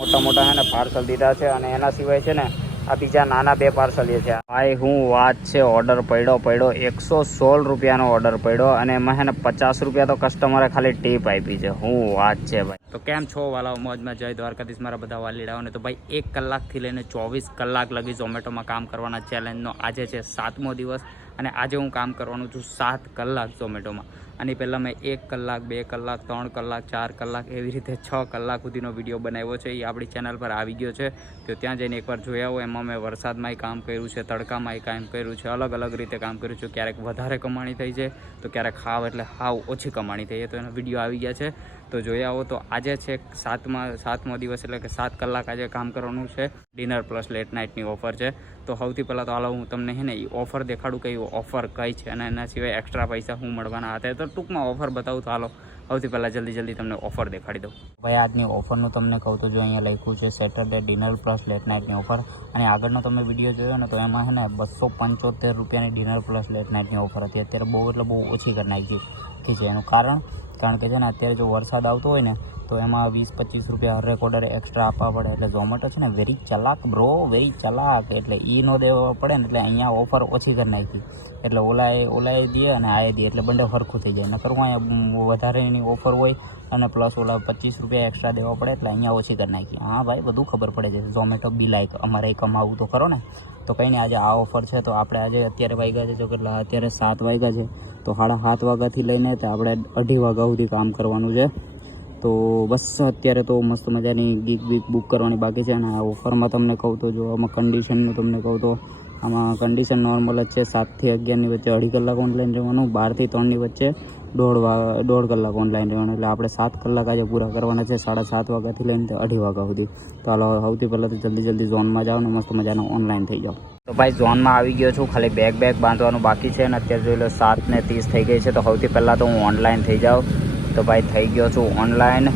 મોટા મોટા છે ને પાર્સલ દીધા છે અને એના સિવાય છે ને આ બીજા નાના 2 પાર્સલ છે ભાઈ. હું વાત છે, ઓર્ડર પડ્યો 116 રૂપિયાનો ઓર્ડર પડ્યો અને એમાં છે ને 50 રૂપિયા તો કસ્ટમરે ખાલી ટીપ આપી છે. હું વાત છે ભાઈ. તો કેમ છો વાલાઓ, મોજમાં જય દ્વારકાધીશ મારા બધા વાલીડાઓને. તો ભાઈ 1 કલાકથી લઈને 24 કલાક લગી ઝોમેટોમાં કામ કરવાના ચેલેન્જનો આજે છે 7મો દિવસ અને આજે હું કામ કરવાનું છું 7 કલાક ઝોમેટોમાં. આની પહેલાં મેં 1 કલાક 2 કલાક 3 કલાક 4 કલાક એવી રીતે 6 કલાક સુધીનો વિડીયો બનાવ્યો છે. એ આપણી ચેનલ પર આવી ગયો છે, તો ત્યાં જઈને એકવાર જોયા હોય. એમાં મેં વરસાદમાંય કામ કર્યું છે, તડકામાંય કામ કર્યું છે, અલગ અલગ રીતે કામ કર્યું છે. ક્યારેક વધારે કમાણી થઈ છે તો ક્યારેક હાવ એટલે હાવ ઓછી કમાણી થઈ છે, તો એનો વિડીયો આવી ગયા છે. તો જોયા હો. તો આજે છે 7મો દિવસ એટલે કે 7 કલાક આજે કામ કરવાનું છે. ડિનર પ્લસ લેટ નાઇટની ઓફર છે. તો સૌથી પહેલાં તો હાલો હું તમને છે ને એ ઓફર દેખાડું કે એ ઓફર કઈ છે અને એના સિવાય એક્સ્ટ્રા પૈસા શું મળવાના હતા. તો ટૂંકમાં ઓફર બતાવું. તો હાલો સૌથી પહેલાં જલ્દી તમને ઓફર દેખાડી દઉં. ભાઈ આજની ઓફરનું તમને કહું તો જો અહીંયા લખ્યું છે સેટરડે ડિનર પ્લસ લેટ નાઇટની ઓફર. અને આગળનો તમે વિડીયો જોયો ને તો એમાં છે ને 275 રૂપિયાની ડિનર પ્લસ લેટ નાઇટની ઓફર હતી. અત્યારે બહુ એટલે બહુ ઓછી કરી નાખી છે. એનું કારણ કે છે ને અત્યારે જો વરસાદ આવતો હોય ને તો એમાં 20-25 રૂપિયા હરેક ઓર્ડર એક્સ્ટ્રા આપવા પડે. એટલે ઝોમેટો છે ને વેરી ચલાક બ્રો, વેરી ચલાક. એટલે એ ન દેવા પડે ને એટલે અહીંયા ઓફર ઓછી કરી નાખી. એટલે ઓલાએ દે અને આએ દે એટલે બંને સરખું થઈ જાય. નકર અહીંયા વધારેની ઓફર હોય અને પ્લસ ઓલા 25 રૂપિયા એક્સ્ટ્રા દેવા પડે એટલે અહીંયા ઓછી કરી નાખી. હા ભાઈ, બધું ખબર પડે છે. ઝોમેટો બી લાઈક અમારે કમાવું તો ખરો ને. તો કંઈ નહીં, આજે આ ઓફર છે. તો આપણે આજે અત્યારે વાગ્યા છે જો કેટલા, અત્યારે 7 વાગ્યા છે. તો 7:30 વાગ્યાથી લઈને તો આપણે 2:30 વાગ્યા સુધી કામ કરવાનું છે. તો બસ અત્યારે તો મસ્ત મજાની ગીક બુક કરવાની બાકી છે. અને આ ઓફરમાં તમને કહું તો જો આમાં કન્ડિશનનું તમને કહું તો આમાં કન્ડિશન નોર્મલ જ છે. 7 થી 11ની વચ્ચે 2.5 કલાક ઓનલાઈન રહેવાનું, 12 થી 3ની વચ્ચે 1.5 કલાક ઓનલાઈન રહેવાનું. એટલે આપણે 7 કલાક આજે પૂરા કરવાના છે, 7:30 વાગ્યાથી લઈને 2:30 વાગ્યા સુધી. તો હાલો સૌથી પહેલાં તો જલ્દી ઝોનમાં જાઓ ને મસ્ત મજાનો ઓનલાઈન થઈ જાઓ. તો ભાઈ ઝોનમાં આવી ગયો છું, ખાલી બેગ બાંધવાનું બાકી છે. અને અત્યારે જોઈ લો 7:30 થઈ ગઈ છે. તો સૌથી પહેલાં તો હું ઓનલાઈન થઈ જાઉં. તો ભાઈ થઈ ગયો છું ઓનલાઈન.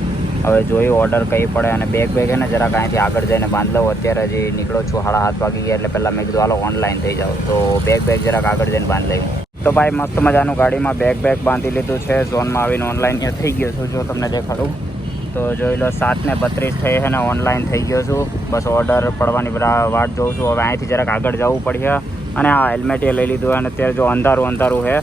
હવે જોયું ઓર્ડર કઈ પડે. અને બેગ છે ને જરાક અહીંથી આગળ જઈને બાંધ લઉં. અત્યારે હજી નીકળો છું, 7:30 વાગી ગયા એટલે પહેલાં મેં કીધું હાલો ઓનલાઈન થઈ જાઉં. તો બેગ જરાક આગળ જઈને બાંધ લઈ. તો ભાઈ મસ્ત મજાનું ગાડીમાં બેગ બાંધી લીધું છે. ઝોનમાં આવીને ઓનલાઈન થઈ ગયો છું. જો તમને દેખાડું તો જોઈ લો 7:32 થઈ છે ને ઓનલાઈન થઈ ગયો છું. બસ ઓર્ડર પડવાની વાટ જોઉં છું. હવે અહીંથી જરાક આગળ જવું પડશે. અને આ હેલ્મેટ એ લઈ લીધું. અને અત્યારે જો અંધારું છે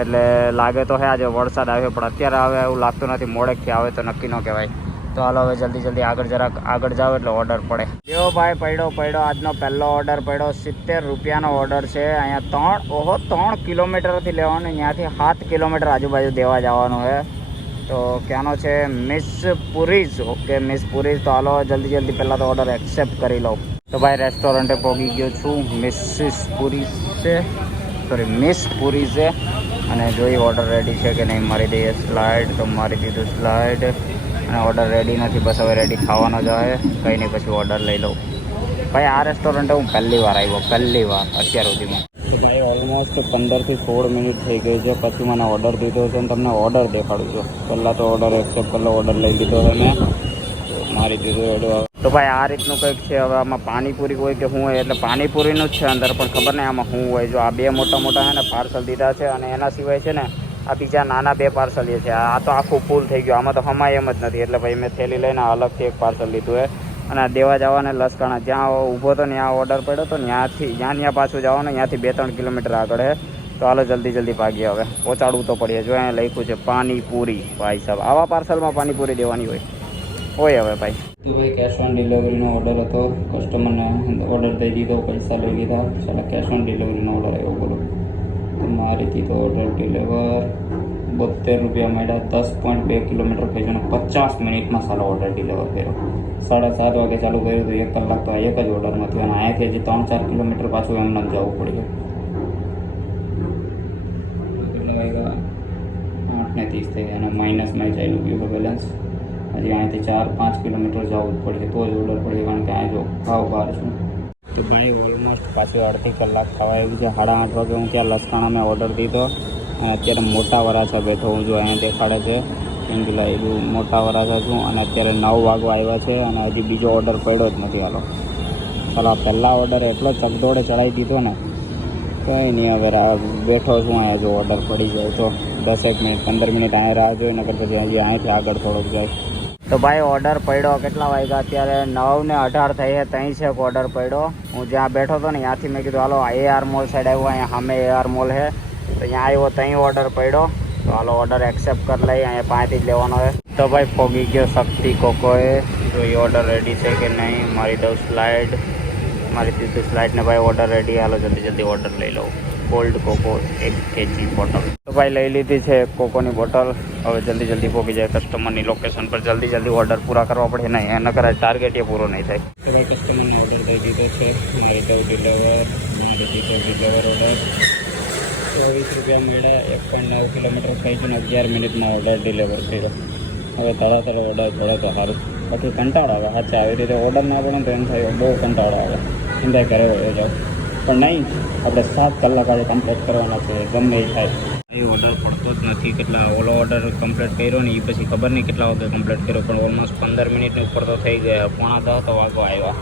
એટલે લાગે તો હે આજે વરસાદ આવ્યો, પણ અત્યારે હવે એવું લાગતું નથી. મોડેકથી આવે તો નક્કી ન કહેવાય. તો હાલો હવે જલ્દી આગળ જાઓ એટલે ઓર્ડર પડે. જો ભાઈ પડ્યો આજનો પહેલો ઓર્ડર પડ્યો. 70 રૂપિયાનો ઓર્ડર છે. અહીંયા 3 કિલોમીટરથી લેવાનું, ત્યાંથી 7 કિલોમીટર આજુબાજુ દેવા જવાનું છે. તો ક્યાંનો છે? Miss Puri's. Okay, Miss Puri's. તો હાલો જલ્દી પહેલાં તો ઓર્ડર એક્સેપ્ટ કરી લો. તો ભાઈ રેસ્ટોરન્ટે પહોંચી ગયો છું. મિસ પુરીઝ છે. અને જોઈ ઓર્ડર રેડી છે કે નહીં. મારી દઈએ સ્લાઇડ. તો મારી દીધું સ્લાઇડ. અને ઓર્ડર રેડી નથી, બસ હવે રેડી થવાનો જ આવે. કંઈ નહીં, પછી ઓર્ડર લઈ લઉં. ભાઈ આ રેસ્ટોરન્ટે હું પહેલી વાર અત્યાર સુધીમાં. ભાઈ ઓલમોસ્ટ 15 થી 16 મિનિટ થઈ ગઈ છે. પછી મને ઓર્ડર દીધો છે અને તમને ઓર્ડર દેખાડું છું. પહેલાં તો ઓર્ડર એક્સેપ્ટ કરી લો. ઓર્ડર લઈ લીધો છે મેં, મારી દીધું એડું. તો ભાઈ આ રીતનું કંઈક છે. હવે આમાં પાણીપુરી હોય કે શું હોય, એટલે પાણીપુરીનું જ છે અંદર, પણ ખબર નહીં આમાં શું હોય. જો આ 2 મોટા છે ને પાર્સલ દીધા છે. અને એના સિવાય છે ને આ બીજા નાના 2 પાર્સલ છે. આ તો આખું ફૂલ થઈ ગયું. આમાં તો હમાય એમ જ નથી. એટલે ભાઈ મેં થેલી લઈને અલગથી એક પાર્સલ લીધું છે. અને આ દેવા જવાને લસકાણા જ્યાં ઊભો હતો ત્યાં ઓર્ડર પડ્યો હતો, ત્યાં પાછું જવાનું. ત્યાંથી 2-3 કિલોમીટર આગળ છે. તો હાલો જલ્દી ભાગીએ. હવે પહોંચાડવું તો પડીએ. જો અહીંયા લખ્યું છે પાણીપુરી. ભાઈ સાહેબ આવા પાર્સલમાં પાણીપુરી દેવાની હોય હવે ભાઈ. તો ભાઈ કેશ ઓન ડિલિવરીનો ઓર્ડર હતો. કસ્ટમરને ઓર્ડર દઈ દીધો, પૈસા લઈ લીધા. ચાલો કેશ ઓન ડિલિવરીનો ઓર્ડર આવ્યો. બોલો મારીથી તો ઓર્ડર ડિલિવર 72 રૂપિયા મળ્યા. 10.2 કિલોમીટર થઈ ગયું. 50 મિનિટમાં સારો ઓર્ડર ડિલિવર કર્યો. 7:30 વાગે ચાલુ કર્યું તો 1 કલાક તો એક જ ઓર્ડરમાં થયો. અને અહીંયાથી હજી 3-4 કિલોમીટર પાછું એમને જવું પડ્યું. કેટલા વાગ્યા? 8:30 થઈ ગયા. અને માઇનસમાં ચાલ્યું ગયું બેલેન્સ. હજી અહીંયાથી 4-5 કિલોમીટર જવું જ પડશે તો જ ઓર્ડર પડે. કારણ કે અહીં જો ભાવ બહાર છું. તો ભાઈ ઓલમોસ્ટ પાછી 1/2 કલાક ખાવા આવી છે. 8:30 વાગે હું ત્યાં લસકાણા મેં ઓર્ડર દીધો. અને અત્યારે મોટા વરાછા બેઠો હું. જો અહીંયા દેખાડે છે ઇંગલા એવું મોટા વરાછા છું. અને અત્યારે 9 વાગવા આવ્યા છે. અને હજી બીજો ઓર્ડર પડ્યો જ નથી. હાલો ચાલો પહેલાં ઓર્ડર એટલો ચકદોડે ચડાવી દીધો ને, કંઈ નહીં. હવે બેઠો છું અહીંયા. જો ઓર્ડર પડી જાય તો 10 મિનિટ 15 મિનિટ અહીંયા રાહ જોઈ. નકર પછી હજી અહીંયાથી આગળ થોડોક જાય. તો ભાઈ ઓર્ડર પડ્યો કેટલા વાગ્યા અત્યારે 9:18 થઈ છે. ત્યાં છે ઓર્ડર પડ્યો. હું જ્યાં બેઠો હતો ને ત્યાંથી મેં કીધું હાલો AR મોલ સાઈડ આવ્યો. અહીંયા સામે AR મોલ છે તો ત્યાં આવ્યો, ત્યાં ઓર્ડર પડ્યો. તો હાલો ઓર્ડર એક્સેપ્ટ કરી લઈ. અહીંયા પાસેથી જ લેવાનો છે. તો ભાઈ પોગી ગયો શક્તિ કોકોએ. જો એ ઓર્ડર રેડી છે કે નહીં. મારી દઉં સ્લાઇડ, મારી દીધું સ્લાઇડ ને ભાઈ ઓર્ડર રેડી. હાલો જલ્દી ઓર્ડર લઈ લઉં. Cold cocoa 1 kg bottle. તો ભાઈ લઈ લીધી છે કોકોની બોટલ. હવે જલ્દી પહોંચી જાય કસ્ટમરની લોકેશન પર. જલ્દી ઓર્ડર પૂરા કરવા પડે. નહીં એના કરે ટાર્ગેટ એ પૂરો નહીં થાય. તો ભાઈ કસ્ટમરને ઓર્ડર દઈ દીધો છે. મારી તો ડિલિવર ઓર્ડર 24 રૂપિયા મળ્યા. 1.9 કિલોમીટર થઈ ગયું ને 11 મિનિટમાં ઓર્ડર ડિલિવર કર્યો. હવે તરત ઓર્ડર પડે તો સારું. બાકી કંટાળો આવે સાચા. આવી રીતે ઓર્ડર ના પડે તો એમ થાય બહુ કંટાળો આવે. એમ ઘરે વયો જાવ. પણ નહીં, આપણે 7 કલાક આજે કમ્પ્લીટ કરવાના છે ગમે એ થાય. એ ઓર્ડર પડતો જ નથી. કેટલા ઓલો ઓર્ડર કમ્પ્લીટ કર્યો ને એ પછી ખબર નહીં કેટલા વાગે કમ્પ્લીટ કર્યો, પણ ઓલમોસ્ટ 15 મિનિટની ઉપર તો થઈ ગયા. 9:45 તો વાગો આવ્યા.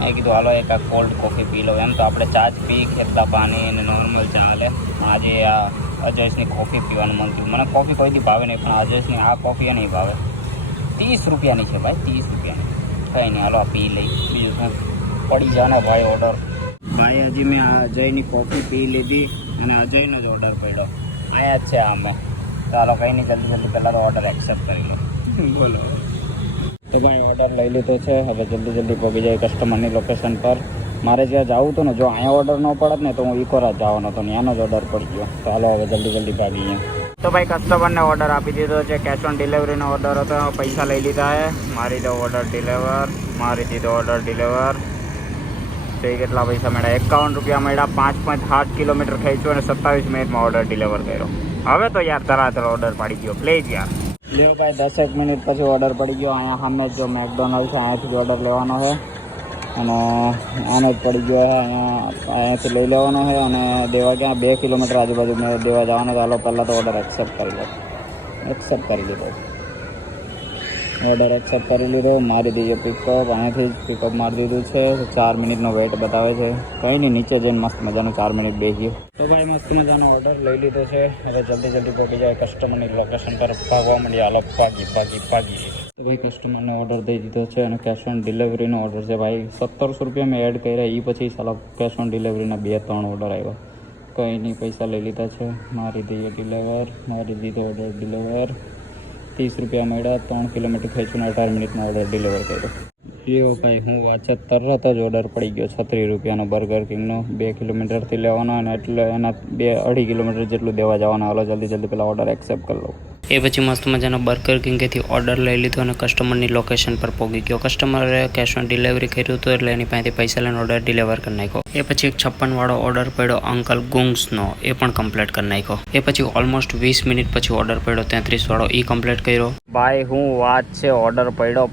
મેં કીધું હાલો એક આ કોલ્ડ કોફી પી લો. એમ તો આપણે ચા જ પી, ખેતલા પાણી અને નોર્મલ ચા હાલે. પણ આજે આ અજયસની કોફી પીવાનું મન થયું. મને કોફી કોઈ દી ભાવે નહીં, પણ અજયસની આ કોફી નહીં ભાવે. 30 રૂપિયાની છે ભાઈ, 30 રૂપિયાની. કંઈ નહીં હાલો આ પી લઈ. બીજું શું પડી જાનો ભાઈ ઓર્ડર. ભાઈ હજી મેં અજયની કોફી પી લીધી અને અજયનો જ ઓર્ડર પડ્યો. આયા જ છે આમાં. ચાલો કંઈ નહીં, જલ્દી પહેલાં તો ઓર્ડર એક્સેપ્ટ કરી લો. બોલો. તો ભાઈ ઓર્ડર લઈ લીધો છે. હવે જલ્દી પહોંચી જાય કસ્ટમરની લોકેશન પર. મારે જ્યાં જવું હતું ને, જો અહીંયા ઓર્ડર ન પડત ને તો હું ઇકોરા જવાનો હતો ને, એનો જ ઓર્ડર પડી ગયો. તો હાલો હવે જલ્દી ભાગી ગયા. તો ભાઈ કસ્ટમરને ઓર્ડર આપી દીધો છે. કેશ ઓન ડિલિવરીનો ઓર્ડર હતો. પૈસા લઈ લીધા છે. મારી દો ઓર્ડર ડિલિવર. મારી દીધો ઓર્ડર ડિલિવર. તો એ કેટલા પૈસા મળ્યા? 51 રૂપિયા મળ્યા. 5.8 કિલોમીટર ખેંચ્યું અને 27 મિનિટમાં ઓર્ડર ડિલિવર કર્યો. હવે તો યાર તરત ઓર્ડર પડી ગયો. પ્લીઝ યાર લ્યો ભાઈ. 10 મિનિટ પછી ઓર્ડર પડી ગયો. અહીંયા સામે જો મેકડોનલ્ડ છે, અહીંયાથી ઓર્ડર લેવાનો છે અને આનો જ પડી ગયો છે. અહીંયાથી લઈ લેવાનો છે અને દેવા ક્યાં 2 કિલોમીટર આજુબાજુ મેં દેવા જવાનો. ચાલો પહેલાં તો ઓર્ડર એક્સેપ્ટ કરી લો. એક્સેપ્ટ કરી લીધો. ઓર્ડર એક્સેપ્ટ કરી લીધો. મારી દીધો પિકઅપ. અહીંયાથી જ પિકઅપ મારી દીધું છે. 4 મિનિટનો વેઇટ બતાવે છે. કંઈ નહીં, નીચે જઈને મસ્ત મજાનું 4 મિનિટ બેસ્યો. તો ભાઈ મસ્ત મજાનો ઓર્ડર લઈ લીધો છે. હવે જલ્દી પહોંચી જાય કસ્ટમરની લોકેશન પર. ભાગવા માંડી. હાલો ભાગી. તો ભાઈ કસ્ટમરને ઓર્ડર દઈ દીધો છે અને કેશ ઓન ડિલિવરીનો ઓર્ડર છે. ભાઈ 1700 રૂપિયા મેં એડ કર્યા. એ પછી સાલા કેશ ઓન ડિલિવરીના 2-3 ઓર્ડર આવ્યા. કંઈ નહીં, પૈસા લઈ લીધા છે. મારી દીધો ડિલિવર. મારી દીધો ઓર્ડર ડિલિવર. 30 રૂપિયા મળ્યા. 3 કિલોમીટર ખેંચીને 18 મિનિટમાં ઓર્ડર ડિલિવર કર્યો. એવો ભાઈ હું વાત છે. તરત જ ઓર્ડર પડી ગયો 36 રૂપિયાનો બર્ગર કિંગનો. 2 કિલોમીટરથી લેવાનો અને એટલે એના 2-2.5 કિલોમીટર જેટલું દેવા જવાનું. હાલો જલ્દી પહેલાં ઓર્ડર એક્સેપ્ટ કરી લો. એ પછી મસ્ત મજાનો બર્ગર કિંગેથી ઓર્ડર લઈ લીધો અને કસ્ટમરની લોકેશન પર પહોંચી ગયો. કસ્ટમરે કેશ ઓન ડિલિવરી કર્યું હતું એટલે એની પાસેથી પૈસા લઈને ઓર્ડર ડિલિવર કરી નાખ્યો. એ પછી એક 56 વાળો ઓર્ડર પડ્યો અંકલ ગુંગ્સનો. એ પણ કમ્પ્લીટ કરી નાખ્યો. એ પછી ઓલમોસ્ટ 20 મિનિટ પછી ઓર્ડર પડ્યો 33 વાળો. એ કમ્પ્લીટ કર્યો. ભાઈ હું વાત છે. ઓર્ડર પડ્યો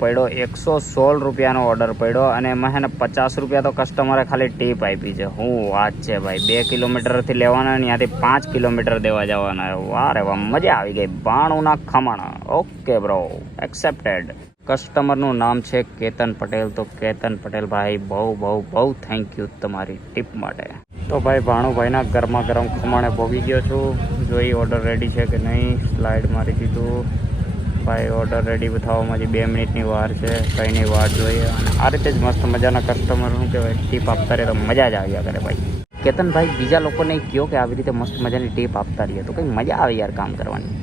116 રૂપિયાનો ઓર્ડર પડ્યો અને એમાં છે ને 50 રૂપિયા તો કસ્ટમરે ખાલી ટીપ આપી છે. હું વાત છે ભાઈ. 2 કિલોમીટરથી લેવાના ને ત્યાંથી 5 કિલોમીટર દેવા જવાના. વાહ રે વાહ, મજા આવી ગઈ. બાણુના ખમણ. Okay bro, accepted. કસ્ટમરનું નામ છે કેતન પટેલ. તો કેતન પટેલ ભાઈ બહુ થેન્ક યુ તમારી ટીપ માટે. તો ભાઈ ભાણુભાઈના ગરમા ગરમ ખમણે પહોંચી ગયો છું. જોઈ ઓર્ડર રેડી છે કે નહીં. સ્લાઇડ મારી દીધું. ભાઈ ઓર્ડર રેડી થવામાં હજી 2 મિનિટની વાર છે. કંઈ નહીં, વાર જોઈએ. અને આ રીતે જ મસ્ત મજાના કસ્ટમર શું કહેવાય ટીપ આપતા રહે તો મજા જ આવ્યા કરે ભાઈ. કેતનભાઈ બીજા લોકોને કહો કે આવી રીતે મસ્ત મજાની ટીપ આપતા રહીએ તો કંઈ મજા આવે યાર કામ કરવાની.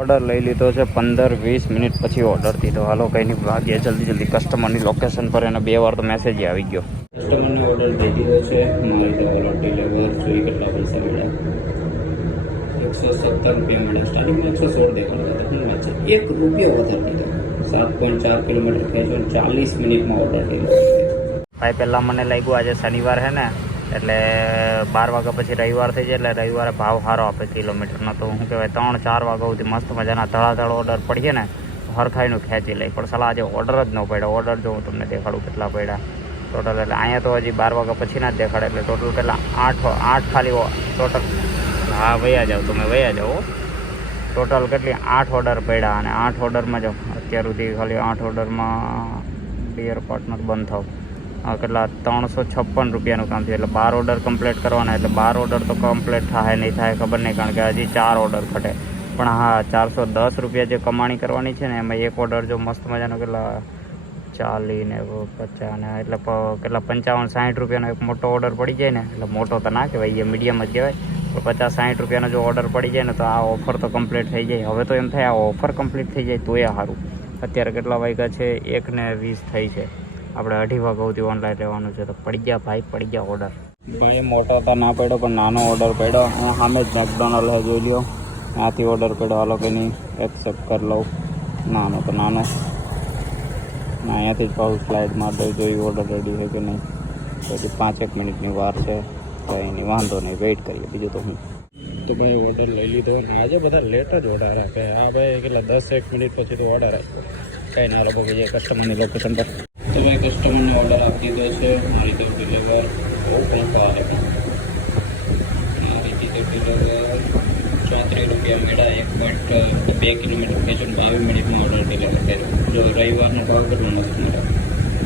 ઓર્ડર લઈ લીધો છે. 15-20 મિનિટ પછી ઓર્ડર દીધો. હાલો કંઈ નહીં, ભાગીએ જલ્દી કસ્ટમરની લોકેશન પર. એને 2 વાર તો મેસેજ આવી ગયો. કસ્ટમરને ઓર્ડર દઈ દીધો છે. મારી ઓર્ડર ડિલિવર. જોઈ કેટલા પૈસા મળ્યા. 117 રૂપિયા મળ્યા. સ્ટાર્ટિંગમાં 116 દેખાડતા હતા. 1 રૂપિયો વધારી દીધો. 7.4 કિલોમીટર ખેંચો 40 મિનિટમાં ઓર્ડર દીધો. ભાઈ પહેલાં મને લાગ્યું આજે શનિવાર છે ને એટલે 12 વાગ્યા પછી રવિવાર થઈ જાય એટલે રવિવારે ભાવ સારો આપે કિલોમીટરનો. તો શું કહેવાય 3-4 વાગ્યા સુધી મસ્ત મજાના ધડાધડ ઓર્ડર પડીએ ને હરખાઈનું ખેંચી લઈ. પણ સલાહ આજે ઓર્ડર જ ન પડ્યો. ઓર્ડર જો હું તમને દેખાડું કેટલા પડ્યા ટોટલ. એટલે અહીંયા તો હજી 12 વાગ્યા પછીના જ દેખાડે. એટલે ટોટલ કેટલા 8 ખાલી ટોટલ. હા વયા જાઓ તમે, વયા જાઓ. ટોટલ કેટલી 8 ઓર્ડર પડ્યા અને 8 ઓર્ડરમાં જો અત્યાર સુધી ખાલી 8 ઓર્ડરમાં બિયર પાર્ટનર બંધ થાવ. કેટલા 356 રૂપિયાનું કામ થયું. એટલે 12 ઓર્ડર કમ્પ્લીટ કરવાના. એટલે 12 ઓર્ડર તો કમ્પ્લીટ થાય નહીં થાય ખબર નહીં, કારણ કે હજી 4 ઓર્ડર ખટે. પણ હા 410 રૂપિયા જે કમાણી કરવાની છે ને એમાં એક ઓર્ડર જો મસ્ત મજાનો કેટલા 40 ને 50 ને એટલે કેટલા 55-60 રૂપિયાનો એક મોટો ઓર્ડર પડી જાય ને, એટલે મોટો તો ના કહેવાય, એ મીડિયમ જ કહેવાય, પણ 50-60 રૂપિયાનો જો ઓર્ડર પડી જાય ને તો આ ઓફર તો કમ્પ્લીટ થઈ જાય. હવે તો એમ થાય આ ઓફર કમ્પ્લીટ થઈ જાય તોય સારું. અત્યારે કેટલા વાગ્યા છે? 1:20 થઈ છે. આપણે 2:30 વાગ્યા સુધી ઓનલાઈન રહેવાનું છે. તો પડી ગયા ભાઈ, પડી ગયા ઓર્ડર. ભાઈ મોટો તો ના પડ્યો પણ નાનો ઓર્ડર પડ્યો. હું સામે જ મેકડોનલ્ડ હે, જોઈ લ્યો. ત્યાંથી ઓર્ડર પડ્યો. હાલો કે નહીં એક્સેપ્ટ કરી લઉં. નાનો તો નાનો ના, અહીંયાથી જ પાછું સ્લાઇડ માટે જોયું ઓર્ડર રેડી છે કે નહીં. પછી 5-1 મિનિટની વાર છે, કંઈ નહીં, વાંધો નહીં, વેઇટ કરીએ. બીજું તો હું તો ભાઈ ઓર્ડર લઈ લીધો ને આજે બધા લેટ જ ઓર્ડર આપે. હા ભાઈ કેટલા 10-1 મિનિટ પછી તો ઓર્ડર આપ્યો. કંઈ ના લોકો કે કસ્ટમરની લોકેશન પર તો ભાઈ કસ્ટમરને ઓર્ડર આપી દીધો છે. મારી તો ડિલિવર બહુ પંખો આવે. મારી તો ડિલિવર 34 રૂપિયા મળ્યા. 1.2 કિલોમીટર ખેંચો 22 મિનિટમાં ઓર્ડર ડિલિવર કર્યો. જો રવિવારનો ભાવ કેટલો મસ્ત મળે.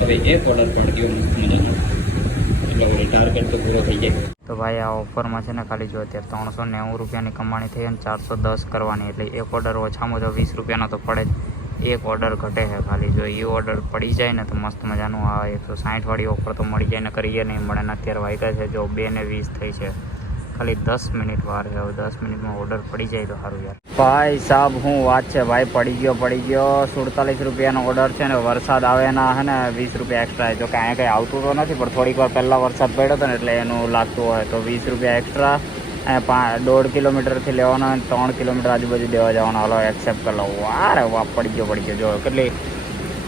હવે એક ઓર્ડર પણ ગયો મસ્ત મજાનો, એટલે ઓલી ટાર્ગેટ તો પૂરો થઈ જાય. તો ભાઈ આ ઓફરમાં છે ને ખાલી જો અત્યારે 390 રૂપિયાની કમાણી થઈ અને 410 કરવાની, એટલે એક ઓર્ડર ઓછામાં ઓછો 20 રૂપિયાનો તો પડે જ. એક ઓર્ડર ઘટે છે ખાલી. જો એ ઓર્ડર પડી જાય ને તો મસ્ત મજાનું આ 160 વાળી ઓફર તો મળી જાય ને કરીએ નહીં મળે ને. અત્યારે વાગ્યા છે જો 2:20 થઈ છે. ખાલી 10 મિનિટ વાર છે. હવે 10 મિનિટમાં ઓર્ડર પડી જાય તો સારું યાર. ભાઈ સાહેબ હું વાત છે ભાઈ, પડી ગયો 47 રૂપિયાનો ઓર્ડર છે ને. વરસાદ આવે ના હે ને 20 રૂપિયા એક્સ્ટ્રા. જો કે અહીંયા કંઈ આવતું તો નથી પણ થોડીક વાર પહેલાં વરસાદ પડ્યો હતો ને એટલે એનું લાગતું હોય તો 20 રૂપિયા એક્સ્ટ્રા. અને 1.5 કિલોમીટરથી લેવાનો અને 3 કિલોમીટર આજુબાજુ દેવા જવાનો. હાલો એક્સેપ્ટ કરી લઉં. વારે વાહ, પડી ગયો. જો કેટલી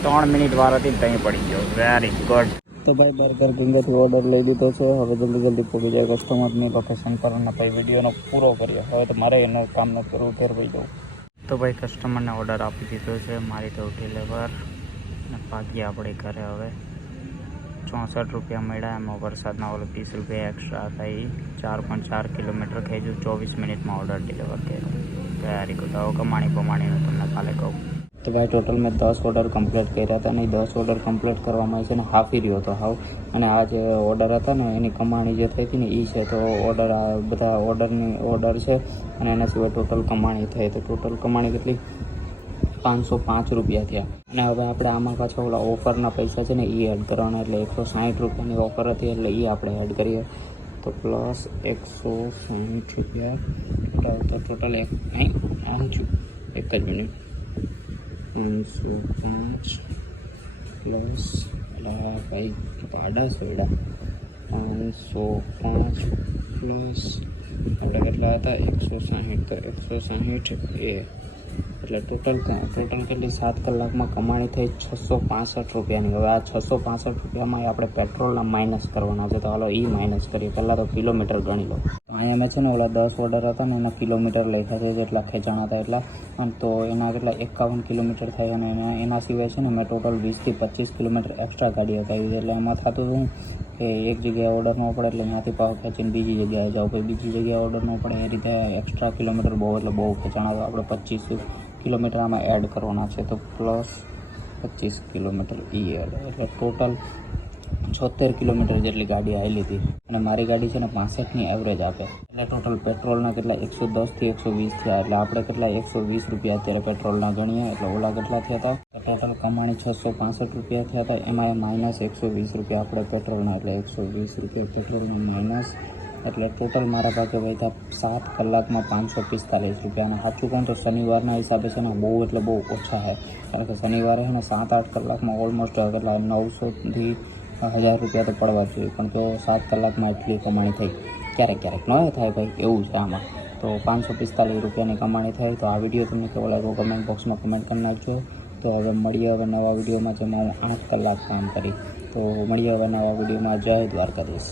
3 મિનિટ વાર હતી ને ત્યાં પડી ગયો. Very good. તો ભાઈ બર્ગર કિંગથી ઓર્ડર લઈ લીધો છે. હવે જલ્દી પહોંચી જાય કસ્ટમરની લોકેશન પર અને ભાઈ વિડીયોનો પૂરો કર્યો. હવે તો મારે એનું કામ ન કરવું, ફેર ભાઈ જવું. તો ભાઈ કસ્ટમરને ઓર્ડર આપી દીધો છે. મારી તો ડિલિવર અને ભાગ્યા આપણે ઘરે. હવે 64 રૂપિયા મળ્યા. એમાં વરસાદના ઓલો 20 રૂપિયા એક્સ્ટ્રા હતા. એ 4.4 કિલોમીટર ખેંચ્યું. 24 મિનિટમાં ઓર્ડર ડિલિવર કર્યો. Very good. હવે કમાણીનું તમને કાલે કહું. તો ભાઈ ટોટલ મેં 10 ઓર્ડર કમ્પ્લીટ કર્યા હતા અને 10 ઓર્ડર કમ્પ્લીટ કરવામાં છે ને હાફી રહ્યો હતો હાવ. અને આ જે ઓર્ડર હતા ને એની કમાણી જે થઈ હતી ને એ છે તો ઓર્ડર આ બધા ઓર્ડર છે અને એના સિવાય ટોટલ કમાણી થઈ. તો ટોટલ કમાણી કેટલી? 505 રૂપિયા થયા. અને હવે આપણે આમાં પાછા ઓલા ઓફરના પૈસા છે ને એ એડ કરવાના, એટલે 160 રૂપિયાની ઓફર હતી એટલે એ આપણે એડ કરીએ. તો પ્લસ 160 રૂપિયા તો ટોટલ એક જ મિનિટ 505 પ્લસ ભાઈ આડા સોયડા 505 પ્લસ આપણે કેટલા હતા 160. તો 160 એટલે ટોટલ કેટલી 7 કલાકમાં કમાણી થઈ 665 રૂપિયાની. હવે આ 665 રૂપિયામાં આપણે પેટ્રોલના માઇનસ કરવાના છે. તો હાલો એ માઇનસ કરીએ. પહેલાં તો કિલોમીટર ગણી લો. અહીંયા મેં છે ને ઓલા 10 ઓર્ડર હતા ને એના કિલોમીટર લખ્યા છે જેટલા ખેંચાણા હતા એટલા. તો એના કેટલા 51 કિલોમીટર થાય. અને એના સિવાય છે ને મેં ટોટલ 20 થી 25 કિલોમીટર એક્સ્ટ્રા ગાડી હતા. એટલે એમાં થતું હતું કે એક જગ્યાએ ઓર્ડર ન પડે એટલે ત્યાંથી પાવ ખેંચીને બીજી જગ્યાએ જાઓ, પછી બીજી જગ્યાએ ઓર્ડર ન પડે. એ રીતે એક્સ્ટ્રા કિલોમીટર બહુ ખેંચાણા હતા. આપણે 25 કિલોમીટર આમાં એડ કરવાના છે. તો પ્લસ 25 કિલોમીટર એડ એટલે ટોટલ 76 કિલોમીટર જેટલી ગાડી આવેલી હતી. અને મારી ગાડી છે ને 65ની એવરેજ આપે. એટલે ટોટલ પેટ્રોલના કેટલા 110 થી 120 થયા. એટલે આપણે કેટલા 120 રૂપિયા અત્યારે પેટ્રોલના ગણીએ. એટલે ઓલા કેટલા થયા હતા? ટોટલ કમાણી 665 રૂપિયા થયા હતા. એમાં માઇનસ 120 રૂપિયા આપણે પેટ્રોલના, એટલે 120 રૂપિયા પેટ્રોલના માઇનસ. એટલે ટોટલ મારા પાસે વધ્યા 7 કલાકમાં 545 રૂપિયા. અને સાચું કહું તો શનિવારના હિસાબે છે ને બહુ ઓછા છે. કારણ કે શનિવારે છે ને 7-8 કલાકમાં ઓલમોસ્ટ કેટલા 900 થી 1000 રૂપિયા તો પડવા જોઈએ. પણ તો 7 કલાકમાં એટલી કમાણી થઈ. ક્યારેક ન થાય ભાઈ, એવું છે આમાં. તો 545 રૂપિયાની કમાણી થઈ. તો આ વિડીયો તમને કેવો લાગ્યો કમેન્ટ બોક્સમાં કમેન્ટ કરી નાખજો. તો હવે મળીએ હવે નવા વિડીયોમાં, જેમાં હું 8 કલાક કામ કરી. તો મળીએ હવે નવા વિડીયોમાં. જય દ્વારકાધીશ.